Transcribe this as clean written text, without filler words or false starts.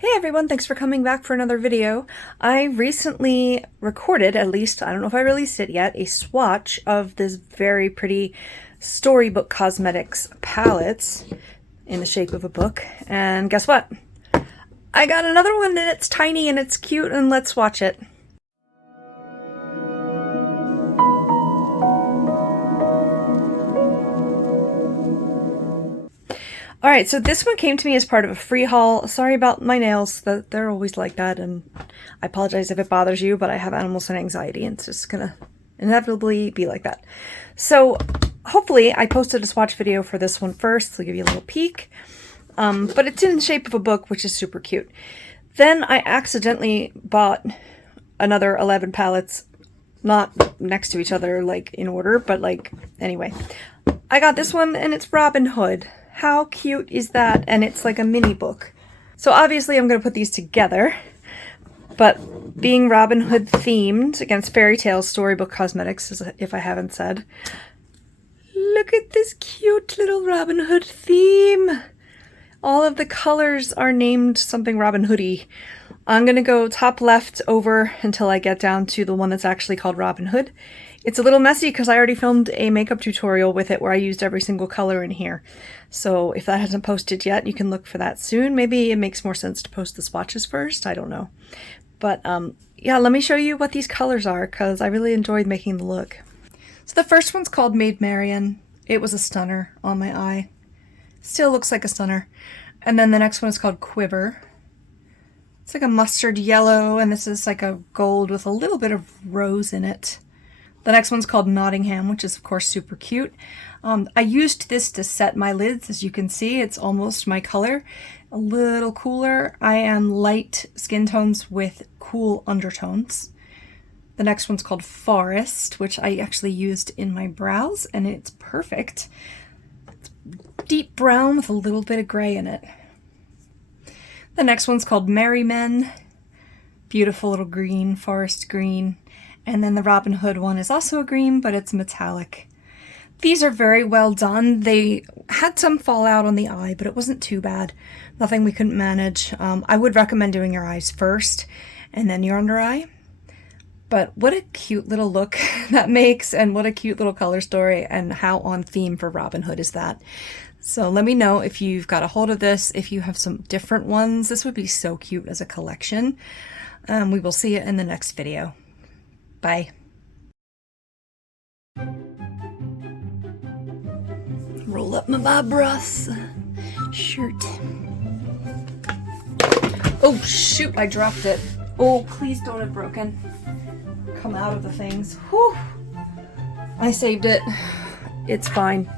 Hey everyone, thanks for coming back for another video. I recently recorded, at least, I don't know if I released it yet, a swatch of this very pretty Storybook Cosmetics palettes in the shape of a book. And guess what? I got another one and it's tiny and it's cute, and let's watch it. Alright, so this one came to me as part of a free haul. Sorry about my nails, they're always like that, and I apologize if it bothers you, but I have animal and anxiety, and it's just gonna inevitably be like that. So, hopefully, I posted a swatch video for this one first, to give you a little peek. But it's in the shape of a book, which is super cute. Then I accidentally bought another 11 palettes, not next to each other, like, in order, but, like, anyway. I got this one, and it's Robin Hood. How cute is that? And it's like a mini book. So obviously I'm going to put these together, but being Robin Hood themed against fairy tale Storybook Cosmetics, if I haven't said. Look at this cute little Robin Hood theme. All of the colors are named something Robin Hoody. I'm going to go top left over until I get down to the one that's actually called Robin Hood. It's a little messy because I already filmed a makeup tutorial with it where I used every single color in here. So if that hasn't posted yet, you can look for that soon. Maybe it makes more sense to post the swatches first. I don't know. But yeah, let me show you what these colors are because I really enjoyed making the look. So the first one's called Maid Marian. It was a stunner on my eye. Still looks like a stunner. And then the next one is called Quiver. It's like a mustard yellow, and this is like a gold with a little bit of rose in it. The next one's called Nottingham, which is of course super cute. I used this to set my lids. As you can see, it's almost my color. A little cooler. I am light skin tones with cool undertones. The next one's called Forest, which I actually used in my brows, and it's perfect. It's deep brown with a little bit of gray in it. The next one's called Merry Men. Beautiful little green, forest green. And then the Robin Hood one is also a green, but it's metallic. These are very well done. They had some fallout on the eye, but it wasn't too bad. Nothing we couldn't manage. I would recommend doing your eyes first and then your under eye. But what a cute little look that makes, and what a cute little color story, and how on theme for Robin Hood is that. So let me know if you've got a hold of this, if you have some different ones. This would be so cute as a collection. We will see you in the next video. Bye. Roll up my Bob Ross shirt. Oh shoot, I dropped it. Oh, please don't have broken. Come out of the things. Whew. I saved it. It's fine.